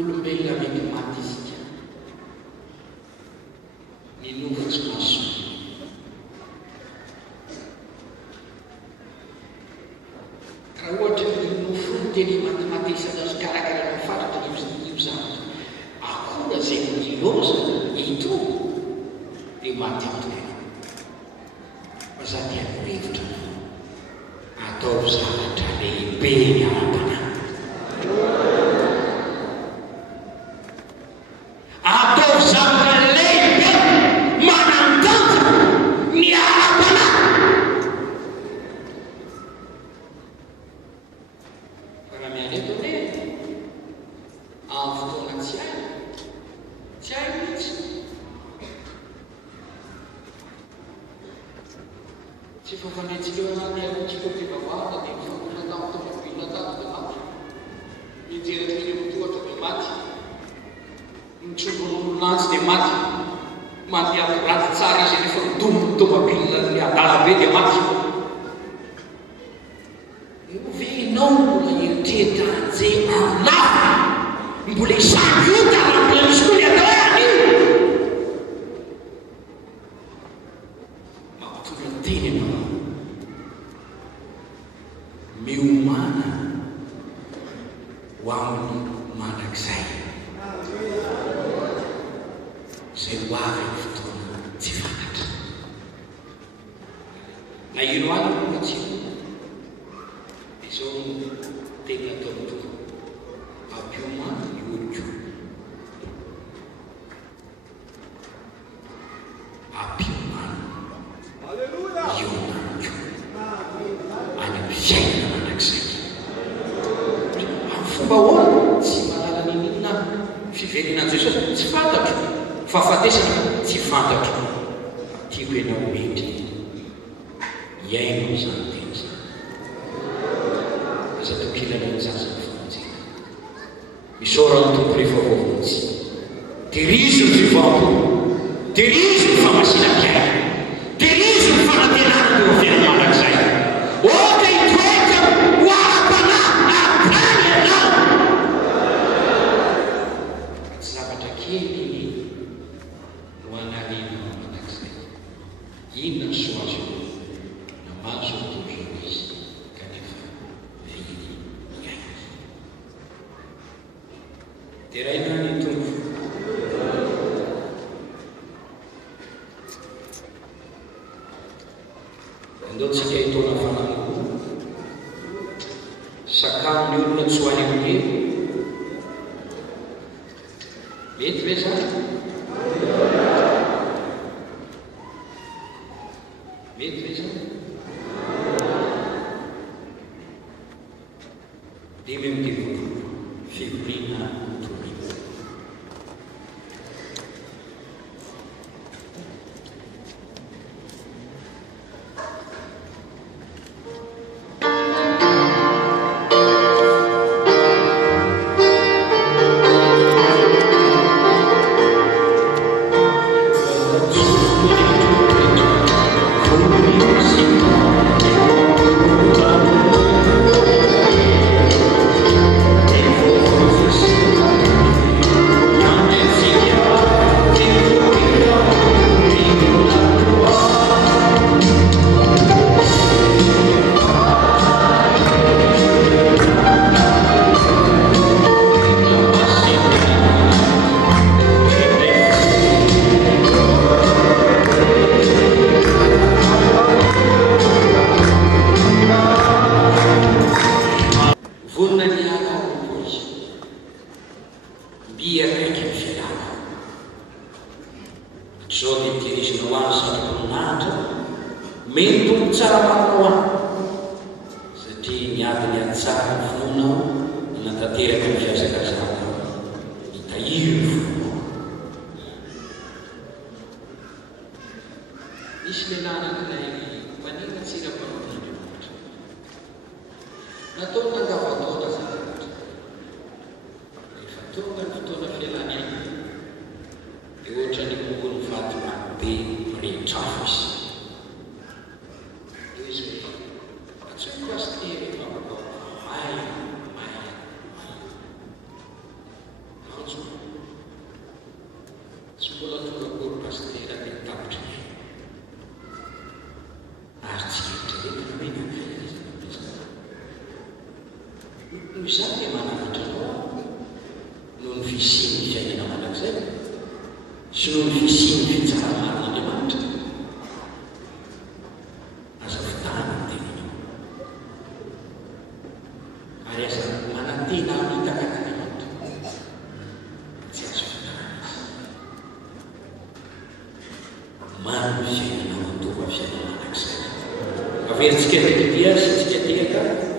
olombelona mety maty isika ninofotsy maso raha ohatra ninofo teny matematisana azy karakara mifaritra io zavatra akora zay miloza ito dia maty atoena fa za dia mihevitra atao zavatra lehibe ny arapana atao zavatra lehibe manantanja ny arapana fa raha miareto ne amin'ny fotoana tsy hay mihitsy tsy fafanetsika eo anaty arotsika mpivavaka dia mifakola tamo tomobila tato dia maty mijeritra eny mitohatra dia maty mitsongon'olonantsy dia maty mampiaporaty tsara izy rehefa midominy tomobila ny adalabe dia maty ovenao mbola eritreritra anjey aminafa mbola isangyota raha mbola misy koa ny atao any mampitonga teny ianao miomana ho amin'ny mandrakizay zay ho avy ny fotoana tsy fantatra na ino any monatsio izao tena atao toa ampiomana ny oloko ampiomana ionanko any amin'ny fiainana mandrakizay amin'ny fomba hoana tsy manala ninina fiverenan'izay satria tsy fantatro fa fatesana tsy fantatro tiako ianao mety iaino zany tena zany aza tokilana ny zazany famonjena misaorany tompo rehefa voavonjy terizo ny fivampo terizo ny famasinan-piaina terizo ny fanatenana teo afiaina mandrakizay ohatra itoetra ho arapana atany ianao tsy zavatra kely no anarena mandrakizay inona ny soazo na mazo tozo izy kanefa vily iaina teraina ny tompo andaotsika hitona fanango sakamo ny olona tsy ho any amin'ny mety ve zany mety ve zany dimy amin'ny divolo fivoriana tomina mbola tolakory pastera dia tapitra ny ary tsy eritreretina hoe noho izany dia mananatranao noho ny fisian'ny fiainana manak'izay sy noho ny fisian'ny fitsaraman'Andriamanitra aza fitana ny tenanao ary aza manantena mitaka n'Andriamanitra tsy azo fitana izy maro ny fiainana matova fiainana manak'izay averitsika dia sy tsika tika